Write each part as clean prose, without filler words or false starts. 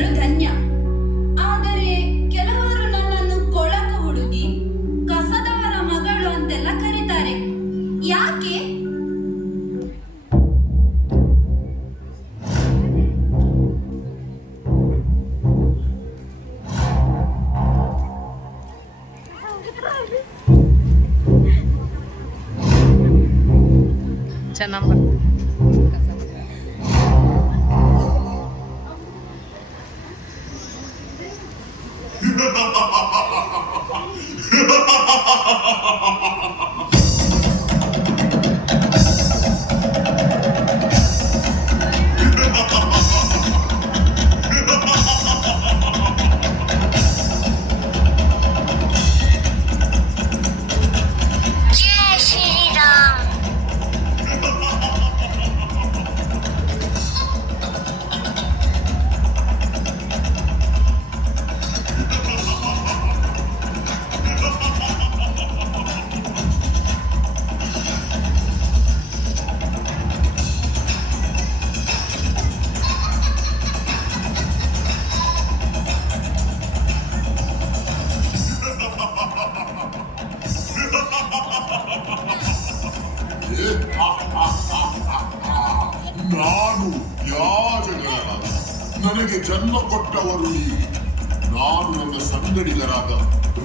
ಹೆಸರು ಧನ್ಯ. ಆದರೆ ಕೆಲವರು ನನ್ನನ್ನು ಕೊಳಕು ಹುಡುಗಿ, ಕಸದವರ ಮಗಳು ಅಂತೆಲ್ಲ ಕರೀತಾರೆ. ಯಾಕೆ? ಚೆನ್ನಾಗಿ ನಾನು ಯಾಜಕರಾದ ನನಗೆ ಜನ್ಮ ಕೊಟ್ಟವರು ನೀವು. ನಾನು ನನ್ನ ಸಂಗಡಿಗರಾದ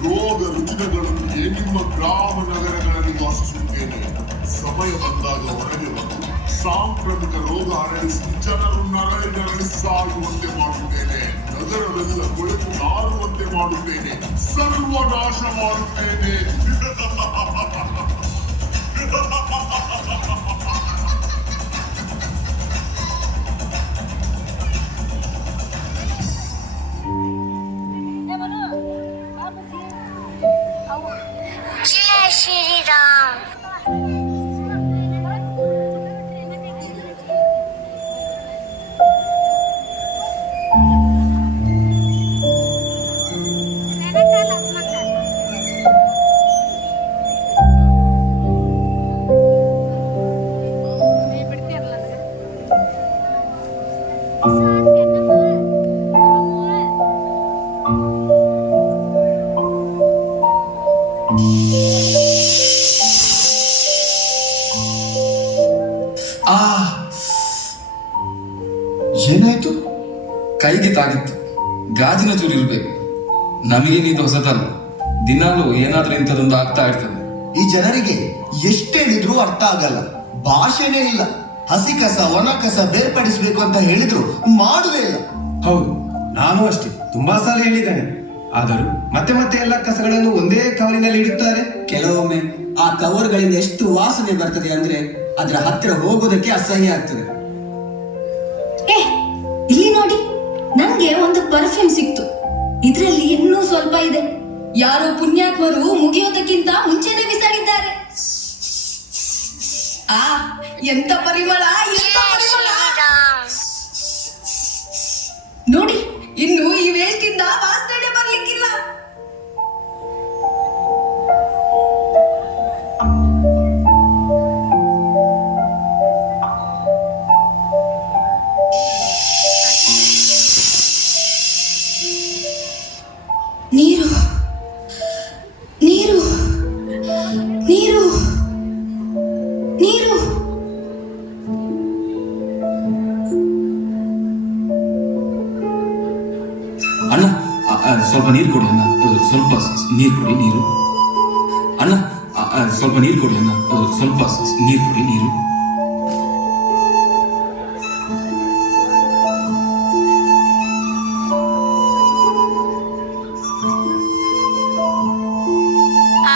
ರೋಗ ರುಜಿನಗಳೊಂದಿಗೆ ನಿಮ್ಮ ಗ್ರಾಮ ನಗರಗಳಲ್ಲಿ ವಾಸಿಸುತ್ತೇನೆ. ಸಮಯ ಬಂದಾಗ ಹೊರಗೆ ಬಂದು ಸಾಂಕ್ರಾಮಿಕ ರೋಗ ಹರಡಿಸಿ ಜನರು ನರಳಿ ಸಾಗುವಂತೆ ಮಾಡುತ್ತೇನೆ. ನಗರವೆಲ್ಲ ಕೊಳೆತು ನಾರುವಂತೆ ಮಾಡುತ್ತೇನೆ. ಸರ್ವನಾಶ ಮಾಡುತ್ತೇನೆ. जय श्री राम। ಏನಾಯ್ತು? ಕೈಗೆ ತಾಗಿತ್ತು. ಗಾಜಿನ ಚೂರು ಇರ್ಬೇಕು. ನಮಗೇನಿದು ಹೊಸತಲ್ಲ. ದಿನಾಲೂ ಏನಾದ್ರೂ ಇಂಥದೊಂದು ಆಗ್ತಾ ಇರ್ತದೆ. ಈ ಜನರಿಗೆ ಎಷ್ಟು ಹೇಳಿದ್ರು ಅರ್ಥ ಆಗಲ್ಲ. ಭಾಷೆನೇ ಇಲ್ಲ. ಹಸಿ ಕಸ ಒಣ ಕಸ ಬೇರ್ಪಡಿಸಬೇಕು ಅಂತ ಹೇಳಿದ್ರು ಮಾಡುದೇ ಇಲ್ಲ. ಹೌದು, ನಾನು ಅಷ್ಟೇ ತುಂಬಾ ಸಲ ಹೇಳಿದ್ದೇನೆ. ಆದರೂ ಮತ್ತೆ ಮತ್ತೆ ಎಲ್ಲ ಕಸಗಳನ್ನು ಒಂದೇ ಕವರಿನಲ್ಲಿ ಇಡುತ್ತಾರೆ. ಕೆಲವೊಮ್ಮೆ ಆ ಕವರ್ಗಳಿಂದ ಎಷ್ಟು ವಾಸನೆ ಬರ್ತದೆ ಅಂದ್ರೆ ಅದರ ಹತ್ತಿರ ಹೋಗೋದಕ್ಕೆ ಅಸಹ್ಯ ಆಗ್ತದೆ. ಇಲ್ಲಿ ನೋಡಿ, ನಂಗೆ ಒಂದು ಪರ್ಫ್ಯೂಮ್ ಸಿಕ್ತು. ಇದ್ರಲ್ಲಿ ಇನ್ನೂ ಸ್ವಲ್ಪ ಇದೆ. ಯಾರೋ ಪುಣ್ಯಾತ್ಮರು ಮುಗಿಯೋದಕ್ಕಿಂತ ಮುಂಚೆನೆ ಬಿಸಾಡಿದ್ದಾರೆ. ಎಂತ ಪರಿಮಳ, ಎಂತ ಪರಿಮಳ! ನೋಡಿ, ಇನ್ನು ಈ ವೇಸ್ಟ್ ಇಂದ ವಾಸನೆ ಬರ್ಲಿಕ್ಕಿಲ್ಲ. ನೀರು ನೀರು ನೀರು ನೀರು ಅಣ್ಣ, ಸ್ವಲ್ಪ ನೀರು ಕೊಡಿ ಅಣ್ಣ. ಸ್ವಲ್ಪ ನೀರು ಕೊಡಿ. ನೀರು ಅಣ್ಣ, ಸ್ವಲ್ಪ ನೀರು ಕೊಡಿ ಅಣ್ಣ. ಸ್ವಲ್ಪ ನೀರು ಕೊಡಿ. ನೀರು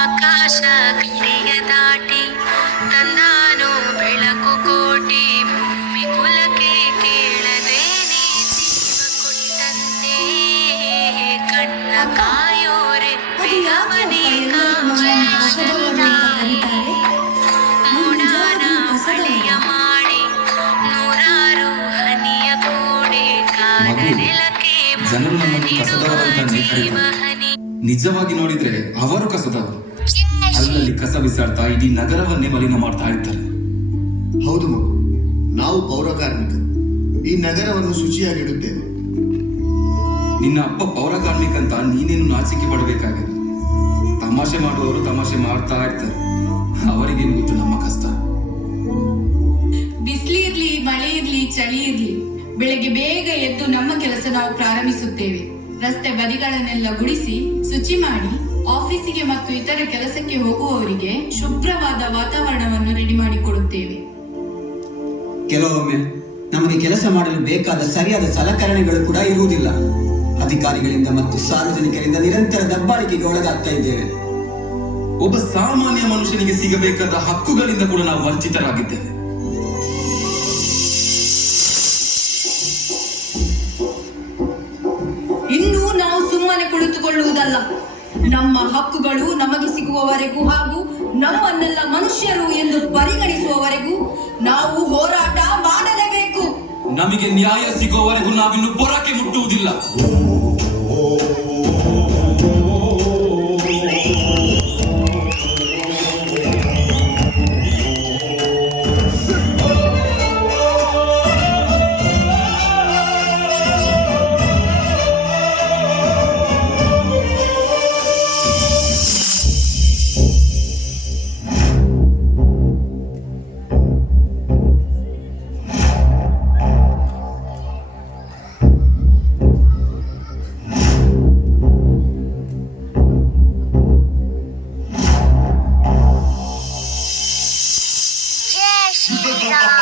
ಆಕಾಶ ಗಿರಿಯ ದಾಟಿ ತಂದಾನು ಬೆಳಕು ಕೋಟಿ. ಭೂಮಿ ಕುಲಕ್ಕೆ ಕೇಳದೇನೆ ಜೀವ ಕೊಟ್ಟಂತೆ. ಕಣ್ಣ ಕಾಯೋರೆ ಪ್ರಿಯವನೇ ಮೂಡಾನ ಬಳಿಯ ಮಾಡಿ ನೂರಾರು ಹನಿಯ ಕೂಡೆ ಕಾಲ ನೆಲಕ್ಕೆ ಜನರು ನಮ್ಮನ್ನು ಕಸದವರಂತಾನೆ ಕರೀತಾರೆ. ನಿಜವಾಗಿ ನೋಡಿದ್ರೆ ಅವರು ಕಸದವರು. ಅಲ್ಲಲ್ಲಿ ಕಸ ಬಿಸಾಡ್ತಾ ಇಡೀ ನಗರವನ್ನೇ ಮಲಿನ ಮಾಡ್ತಾ ಇರ್ತಾರೆ. ಹೌದು ಮಗು, ನಾವು ಪೌರ ಕಾರ್ಮಿಕರು. ಈ ನಗರವನ್ನು ಶುಚಿಯಾಗಿಡುತ್ತೇವೆ. ನಿನ್ನ ಅಪ್ಪ ಪೌರ ಕಾರ್ಮಿಕ ಅಂತ ನೀನೇನು ನಾಚಿಕೆ ಪಡಬೇಕಾಗಿಲ್ಲ. ತಮಾಷೆ ಮಾಡುವವರು ತಮಾಷೆ ಮಾಡ್ತಾ ಇರ್ತಾರೆ, ಅವರಿಗೇನು ಗೊತ್ತು ನಮ್ಮ ಕಷ್ಟ. ಬಿಸಿಲಿರ್ಲಿ, ಮಳೆ ಇರ್ಲಿ, ಚಳಿ ಇರ್ಲಿ, ಬೆಳಗ್ಗೆ ಬೇಗ ಎದ್ದು ನಮ್ಮ ಕೆಲಸ ನಾವು ಪ್ರಾರಂಭಿಸುತ್ತೇವೆ. ರಸ್ತೆ ಬದಿಗಳನ್ನೆಲ್ಲ ಗುಡಿಸಿ ಶುಚಿ ಮಾಡಿ ಆಫೀಸಿಗೆ ಮತ್ತು ಇತರ ಕೆಲಸಕ್ಕೆ ಹೋಗುವವರಿಗೆ ಶುಭ್ರವಾದ ವಾತಾವರಣವನ್ನು ರೆಡಿ ಮಾಡಿಕೊಡುತ್ತೇವೆ. ಕೆಲವೊಮ್ಮೆ ನಮಗೆ ಕೆಲಸ ಮಾಡಲು ಬೇಕಾದ ಸರಿಯಾದ ಸಲಕರಣೆಗಳು ಕೂಡ ಇರುವುದಿಲ್ಲ. ಅಧಿಕಾರಿಗಳಿಂದ ಮತ್ತು ಸಾರ್ವಜನಿಕರಿಂದ ನಿರಂತರ ದಬ್ಬಾಳಿಕೆಗೆ ಒಳಗಾಗ್ತಾ ಇದ್ದೇವೆ. ಒಬ್ಬ ಸಾಮಾನ್ಯ ಮನುಷ್ಯನಿಗೆ ಸಿಗಬೇಕಾದ ಹಕ್ಕುಗಳಿಂದ ಕೂಡ ನಾವು ವಂಚಿತರಾಗಿದ್ದೇವೆ. ಇನ್ನೂ ನಾವು ಸುಮ್ಮನೆ ಕುಳಿತುಕೊಳ್ಳುವುದಲ್ಲ. ನಮ್ಮ ಹಕ್ಕುಗಳು ನಮಗೆ ಸಿಗುವವರೆಗೂ ಹಾಗೂ ನಮ್ಮನ್ನೆಲ್ಲ ಮನುಷ್ಯರು ಎಂದು ಪರಿಗಣಿಸುವವರೆಗೂ ನಾವು ಹೋರಾಟ ಮಾಡಲೇಬೇಕು. ನಮಗೆ ನ್ಯಾಯ ಸಿಗುವವರೆಗೂ ನಾವಿನ್ನು ಪೊರಕೆ ಮುಟ್ಟುವುದಿಲ್ಲ. ಜೈ ಶ್ರೀರಾಮ್.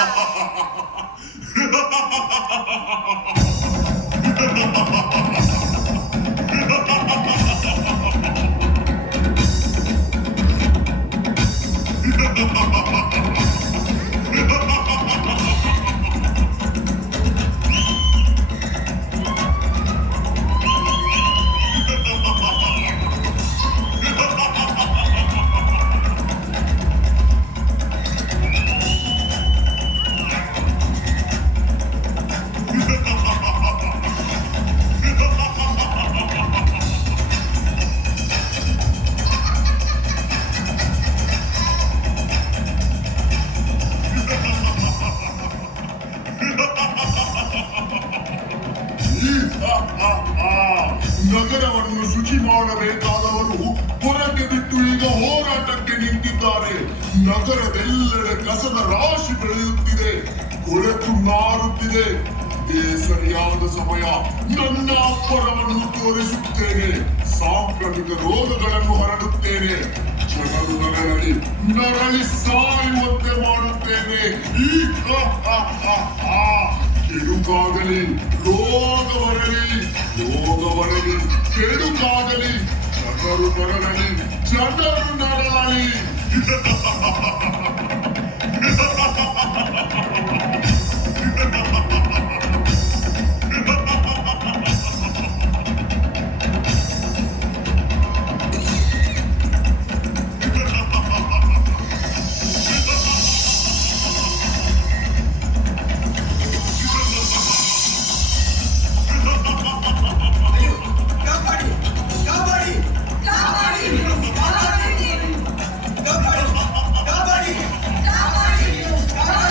ನಗರವನ್ನು ಶುಚಿ ಮಾಡಬೇಕಾದವರು ಹೊರಗೆ ಬಿಟ್ಟು ಈಗ ಹೋರಾಟಕ್ಕೆ ನಿಂತಿದ್ದಾರೆ. ನಗರದೆಲ್ಲೆಡೆ ಕಸದ ರಾಶಿ ಬೆಳೆಯುತ್ತಿದೆ, ಕೊಳೆತು ನಾರುತ್ತಿದೆ. ಇದೇ ಸರಿಯಾದ ಸಮಯ. ನನ್ನ ಅಪ್ಪರವನ್ನು ತೋರಿಸುತ್ತೇನೆ, ಸಾಂಕ್ರಾಮಿಕ ರೋಗಗಳನ್ನು ಹರಡುತ್ತೇನೆ, ಜನರು ನರಳಿ ಸಾಯುವಂತೆ ಮಾಡುತ್ತೇನೆ. ಕೆಡುಕಾಗಲಿ, ರೋಗವರಲಿ, ರೋಗವರಲಿ, ಕೆಡುಕಾಗಲಿ, ಜನರು ನರಳಲಿ, ಜನರು ನರಳಲಿ.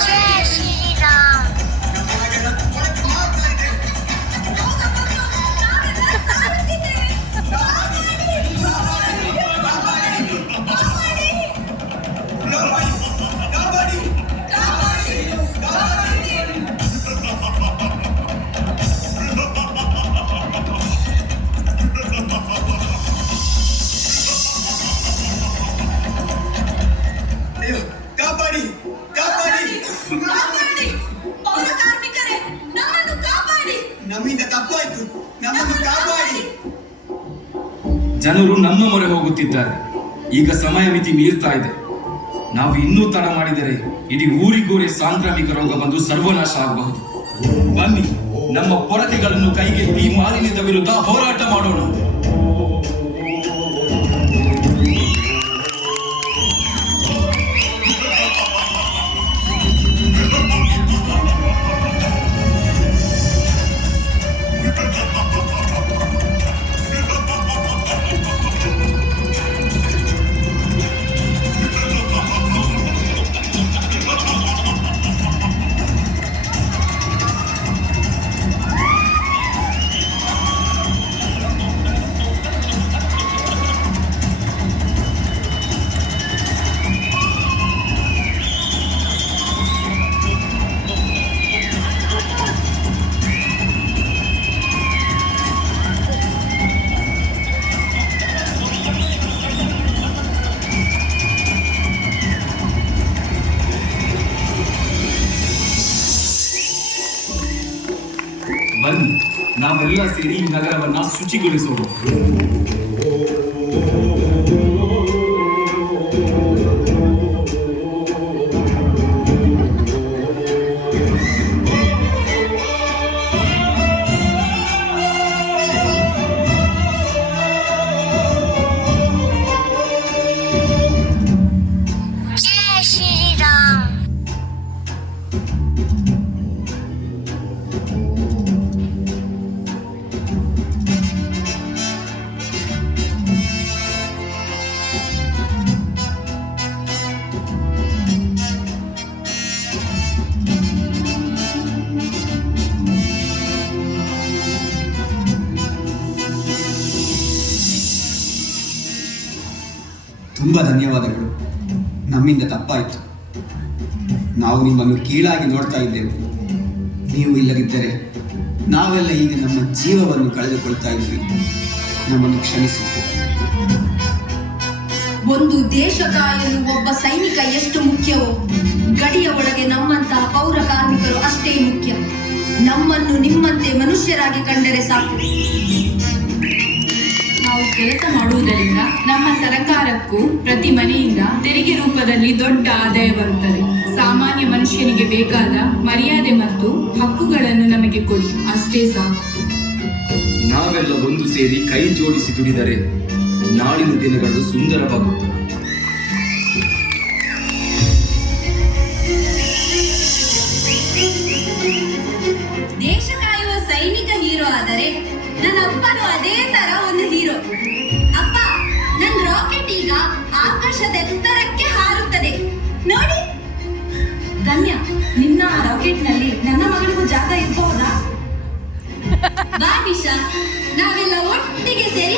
ಜೈ ಶ್ರೀರಾಮ್. ಕಾಪಾಡಿ, ಕಾಪಾಡಿ, ಪೌರ ಕಾರ್ಮಿಕರೇ, ನಮ್ಮನ್ನು ಕಾಪಾಡಿ. ನಮ್ಮಿಂದ ತಪ್ಪಾಯ್ತು, ನಮ್ಮನ್ನು ಕಾಪಾಡಿ. ಜನರು ನಮ್ಮ ಮೊರೆ ಹೋಗುತ್ತಿದ್ದಾರೆ. ಈಗ ಸಮಯ ಮಿತಿ ಮೀರ್ತಾ ಇದೆ. ನಾವು ಇನ್ನೂ ತಡ ಮಾಡಿದರೆ ಇಡೀ ಊರಿಗೂರೇ ಸಾಂಕ್ರಾಮಿಕ ರೋಗ ಬಂದು ಸರ್ವನಾಶ ಆಗಬಹುದು. ಬನ್ನಿ, ನಮ್ಮ ಪೊರಕೆಗಳನ್ನು ಕೈಗೆತ್ತಿ ಮಾಲಿನ್ಯದ ವಿರುದ್ಧ ಹೋರಾಟ ಮಾಡೋಣ. ನಾವೆಲ್ಲ ಸೇರಿ ಈ ನಗರವನ್ನ ಶುಚಿಗೊಳಿಸೋಣ. जय श्री राम। ತುಂಬಾ ಧನ್ಯವಾದಗಳು. ನಮ್ಮಿಂದ ತಪ್ಪಾಯಿತು. ನಾವು ನಿಮ್ಮನ್ನು ಕೀಳಾಗಿ ನೋಡ್ತಾ ಇದ್ದೆವು. ನೀವು ಇಲ್ಲದಿದ್ದರೆ ನಾವೆಲ್ಲ ಈಗ ನಮ್ಮ ಜೀವವನ್ನು ಕಳೆದುಕೊಳ್ತಾ ಇದ್ವಿ. ನಮ್ಮನ್ನು ಕ್ಷಮಿಸಿ. ಒಂದು ದೇಶ ಕಾಯಲು ಒಬ್ಬ ಸೈನಿಕ ಎಷ್ಟು ಮುಖ್ಯವೋ, ಗಡಿಯ ಒಳಗೆ ನಮ್ಮಂತಹ ಪೌರ ಕಾರ್ಮಿಕರು ಅಷ್ಟೇ ಮುಖ್ಯ. ನಮ್ಮನ್ನು ನಿಮ್ಮಂತೆ ಮನುಷ್ಯರಾಗಿ ಕಂಡರೆ ಸಾಕು. ನಾವು ಕೆಲಸ ಮಾಡುವುದರಿಂದ ನಮ್ಮ ಸರ್ಕಾರಕ್ಕೂ ಪ್ರತಿ ಮನೆಯಿಂದ ತೆರಿಗೆ ರೂಪದಲ್ಲಿ ದೊಡ್ಡ ಆದಾಯ ಬರುತ್ತದೆ. ಸಾಮಾನ್ಯ ಮನುಷ್ಯನಿಗೆ ಬೇಕಾದ ಮರ್ಯಾದೆ ಮತ್ತು ಹಕ್ಕುಗಳನ್ನು ನಮಗೆ ಕೊಡಿ, ಅಷ್ಟೇ ಸಾಕು. ನಾವೆಲ್ಲ ಒಂದು ಸೇರಿ ಕೈ ಜೋಡಿಸಿ ದುಡಿದರೆ ನಾಳಿನ ದಿನಗಳು ಸುಂದರವಾಗುತ್ತವೆ. ದೇಶ ಕಾಯುವ ಸೈನಿಕ ಹೀರೋ ಆದರೆ ನನ್ನ ಅಪ್ಪನು ಅದೇ ತರ ಒಂದು ಹೀರೋ. ಅಪ್ಪ, ನನ್ನ ರಾಕೆಟ್ ಈಗ ಆಕಾಶದ ಎತ್ತರಕ್ಕೆ ಹಾರುತ್ತದೆ ನೋಡಿ. ಧನ್ಯ, ನಿನ್ನ ರಾಕೆಟ್ ನಲ್ಲಿ ನನ್ನ ಮಗಳಿಗೂ ಜಾಗ ಇರಬಹುದಾ? ಬಾ ನಿಶಾ, ನಾವೆಲ್ಲ ಒಟ್ಟಿಗೆ ಸೇರಿ